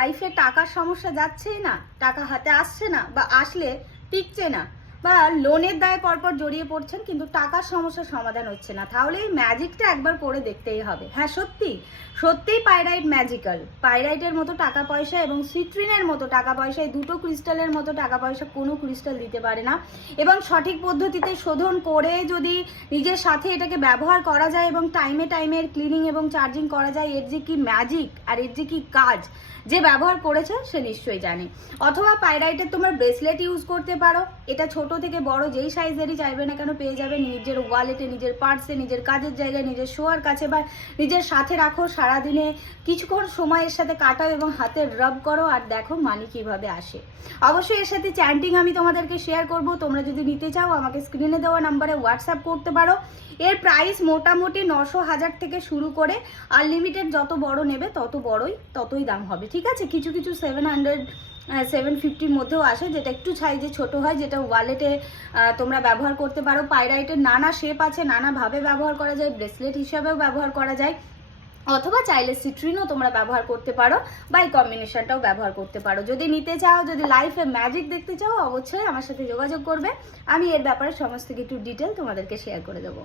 লাইফে টাকার সমস্যা যাচ্ছেই না, টাকা হাতে আসছে না বা আসলে টিকছে না, বা লোনের দায়ে পরপর জড়িয়ে পড়ছেন কিন্তু টাকার সমস্যার সমাধান হচ্ছে না, তাহলে এই ম্যাজিকটা একবার করে দেখতেই হবে। হ্যাঁ, সত্যিই পাইরাইট ম্যাজিক্যাল। পাইরাইটের মতো টাকা পয়সা এবং সিট্রিনের মতো টাকা পয়সা, এই দুটো ক্রিস্টালের মতো টাকা পয়সা কোনো ক্রিস্টাল দিতে পারে না। এবং সঠিক পদ্ধতিতে শোধন করে যদি নিজের সাথে এটাকে ব্যবহার করা যায় এবং টাইমে টাইমের ক্লিনিং এবং চার্জিং করা যায়, এর যে কি ম্যাজিক আর এর যে কি কাজ, যে ব্যবহার করেছে সে নিশ্চয়ই জানে। অথবা পাইরাইটের তোমার ব্রেসলেট ইউজ করতে পারো। এটা ছোট থেকে বড় যেই সাইজেরই চাইবে না কেন পেয়ে যাবে, নিজের ওয়ালেটে, নিজের পার্সে, নিজের কাজের জায়গায়, নিজের শোয়ার কাছে বা নিজের সাথে রাখো। সারাদিনে কিছুক্ষণ সময়ের সাথে কাটাও এবং হাতে রাব করো আর দেখো মানি কিভাবে আসে। অবশ্যই এর সাথে চ্যান্টিং আমি তোমাদেরকে শেয়ার করব। তোমরা যদি নিতে চাও আমাকে স্ক্রিনে দেওয়া নাম্বারে হোয়াটসঅ্যাপ করতে পারো। এর প্রাইস মোটামুটি 900,000 থেকে শুরু করে আনলিমিটেড, যত বড় নেবে ততই দাম হবে। ঠিক আছে, কিছু 750-র মধ্যেও আসে, যেটা একটু সাইজে ছোট হয়, যেটা ওয়ালেটে তোমরা ব্যবহার করতে পারো। পাইরাইটের নানা শেপ আছে, নানাভাবে ব্যবহার করা যায়, ব্রেসলেট হিসাবেও ব্যবহার করা যায়, অথবা চাইলে সিট্রিনও তোমরা ব্যবহার করতে পারো, বা এই কম্বিনেশনটাও ব্যবহার করতে পারো। যদি নিতে চাও, যদি লাইফে ম্যাজিক দেখতে চাও, অবশ্যই আমার সাথে যোগাযোগ করবে। আমি এর ব্যাপারে সমস্ত কিছু ডিটেল তোমাদেরকে শেয়ার করে দেবো।